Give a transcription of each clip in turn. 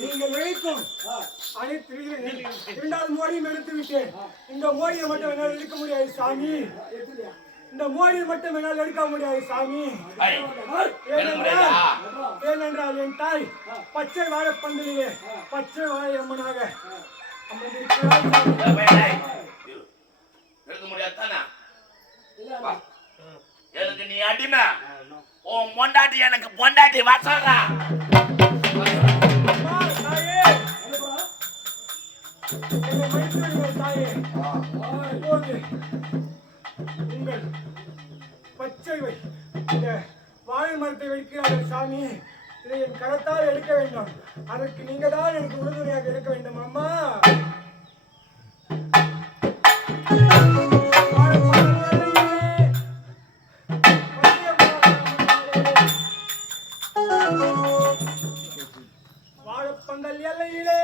நீங்கள் வைக்கும் அனைத்து இரண்டாவது மோடியும் எடுத்து விட்டேன். இந்த மோடியை மட்டும் என்னால் எடுக்க முடியாது சாமி. இந்த மோடியை மட்டும் என்னால் எடுக்க முடியாது சாமி. ஏனென்றால் என் தாய் பச்சை வாழைப்பந்தலிலே பச்சை வாழை அம்மனாக எனக்கு நீ அடிமை, உன் பொண்டாட்டி எனக்கு பொண்டாட்டி வசல்றா. உங்கள் பச்சை வாழை மரத்தை வைக்கிறார்கள் சாமி. இதை என் கரத்தால் எடுக்க வேண்டும். அதற்கு நீங்க தான் எனக்கு உறுதுணையாக இருக்க வேண்டும் அம்மா. வாழைப்பந்தல் எல்லையிலே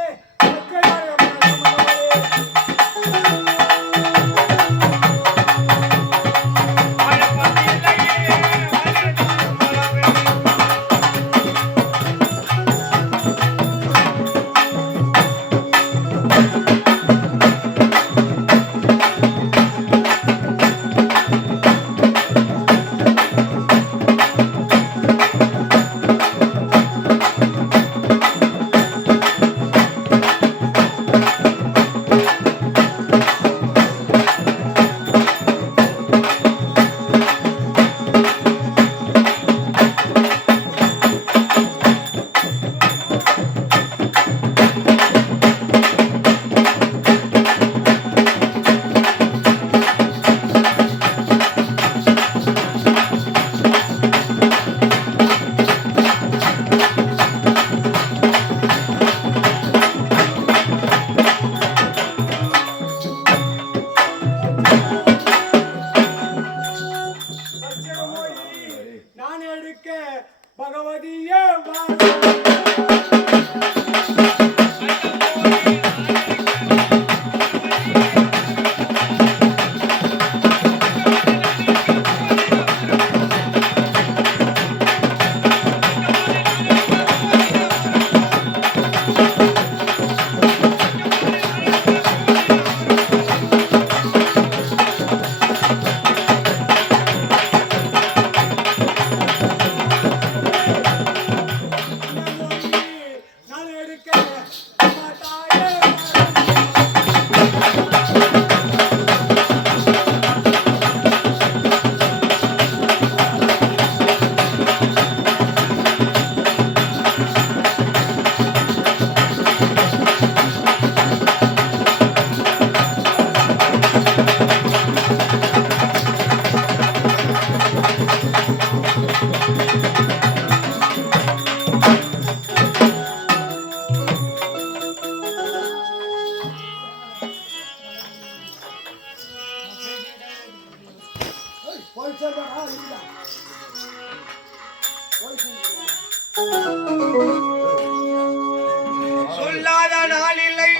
சொல்லாத நாளில்லை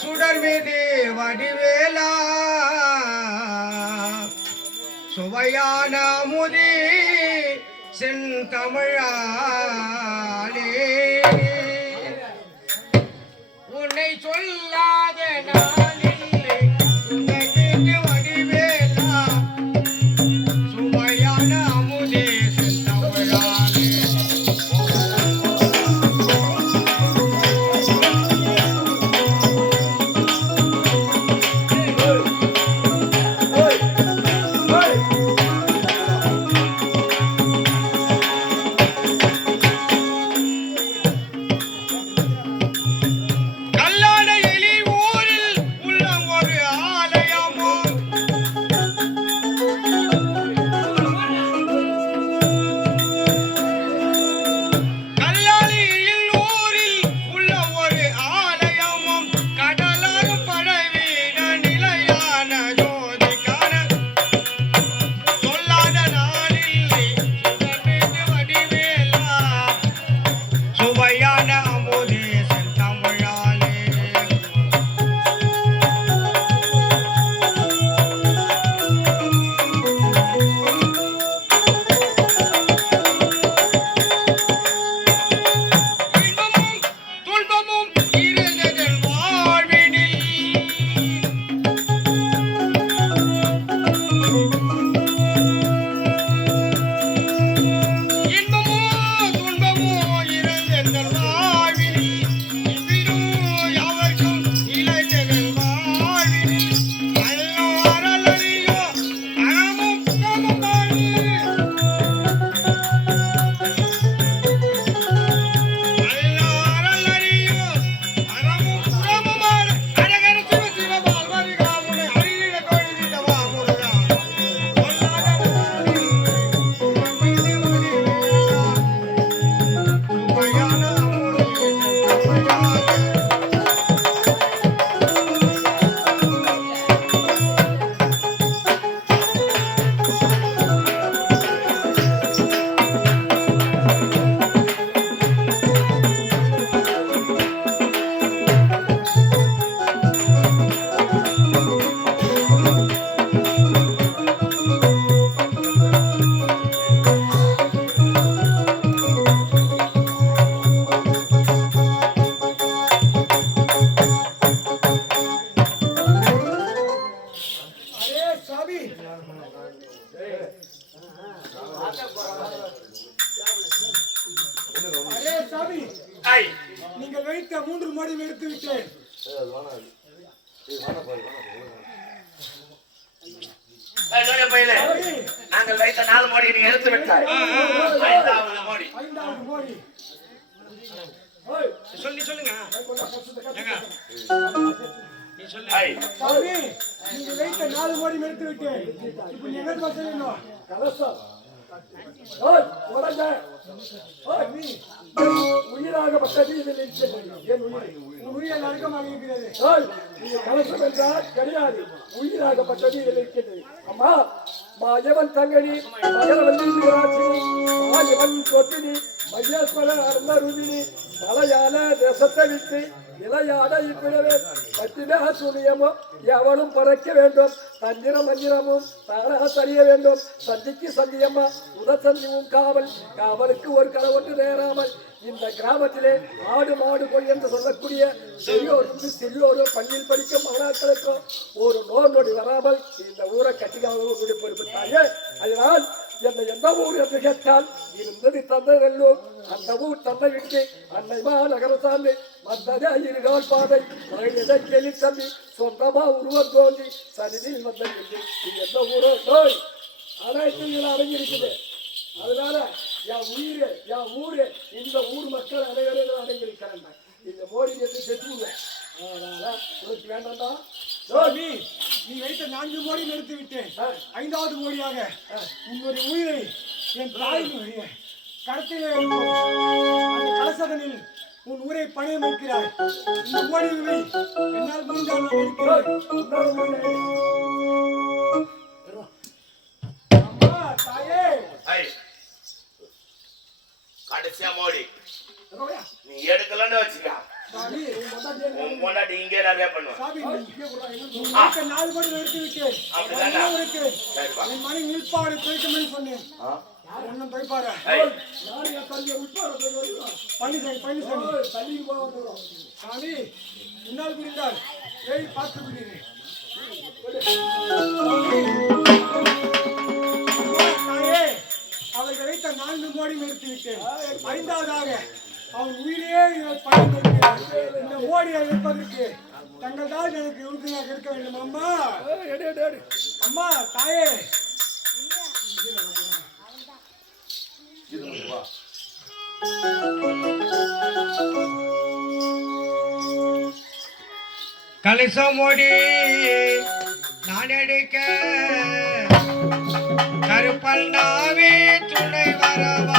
சுடர் மீது வடிவேலா சுவையான முதி செந்தமிழாலே உன்னை சொல்லாத நாளில்லை சுடர் மீது வடிவேலா சுவையான முதி செந்தமிழாலே சாமி ஐய் நீங்கள் வைத்த 3 மோடியும் எடுத்து விட்டேன். பையிலே நாங்கள் வைத்த 4 மோடி நீங்க எடுத்து விட்டாய். 5வது மோடி 5வது மோடி சொல்லுங்க ஐய் சாமி நீங்க வைத்த 4 மோடியும் எடுத்து விட்டேன். இப்போ நீ என்ன செய்யணும்? உயிராகப்பட்டது இதில் இருக்கிறது. என் உயிர் உன் உயிரை நடுக்கமாக இருக்கிறது. நீங்க கலசம் என்றால் கிடையாது. உயிராகப்பட்டது இதில் இருக்கிறது. அம்மா மாயவன் தங்கனி மகரவல்லி மாயவன் தொட்டினி மகேஸ்வர அருணருவினி மலையாள தேசத்தை விட்டு இலையாட இப்பிடவே பத்தின சூனியமும் எவனும் பறக்க வேண்டும். தந்திர மந்திரமும் தானாக தெரிய வேண்டும். சந்திக்கு சந்தியம்மா உதசந்தியும் காவல் காவலுக்கு ஒரு கடவுட்டு நேராமல் இந்த கிராமத்திலே ஆடு மாடு கொள் என்று சொல்லக்கூடிய பெரியோருக்கு சிறியோரும் பள்ளியில் படிக்கும் மாணாக்களுக்கும் ஒரு நோய் வராமல் இந்த ஊரை கட்டிக்காக பொறுப்பிட்டாங்க. அதனால் என்னை எந்த ஊர் என்று கேட்டால் இருந்தது தந்தை நெல்லூர். அந்த ஊர் தந்தை விட்டு அன்னைமா நகரசாமி வந்ததே இருகால் பாதை கெளி தம்பி சொந்தமா உருவம் தோன்றி சரிதில் வந்த எந்த ஊரோ நோய் அனைத்து அடங்கியிருக்குது. அதனால என் உயிரே என் ஊரே இந்த ஊர் மக்கள் அனைவரும் அடங்கியிருக்கிறாங்க. இந்த மோடி என்று செத்துங்க. அதனால உனக்கு வேண்டாம்டா. சாமி நீ வைத்த 4 மோடியும் எடுத்து விட்டேன். 5வது மோடியாக உன்னுடைய உயிரை என் தாயினுடைய கருத்திலே இருக்கும் அந்த கலசகனில் உன் ஊரை பணிய வைக்கிறாய். இந்த மோடியை என்னால் முடிந்தால் நான் எடுக்கிறேன். அம்மா தாயே ஐய் கடைசியா மோடி நீ எடுக்கலன்னு வச்சுக்க. சாமி உன் பொண்டாட்டி இங்கே நிறைய பண்ணுவேன். சாமி நீ வைத்த 4 மோடியும் எடுத்து விட்டேன். அப்படிதானே? என் மணி நிற்பாடு பேசுமென்னு சொன்னேன். ஒன்னும் போய்பாரு பழனிசாமி சாமி முன்னால் புரிந்தால் ஏறி பார்த்து விடுகிறேன். அவர்கள் வைத்த 4 மோடியும் எடுத்து விட்டேன். 5வதாக அவன் உயிரையே பயன்படுத்தினார். இந்த மோடியை எடுப்பதற்கு தங்கள் தான் எனக்கு உறுதுணையாக இருக்க வேண்டும். அம்மா அம்மா தாயே கலசமோடி நான் எடுக்க கருப்பல் நாவே துணை வரவா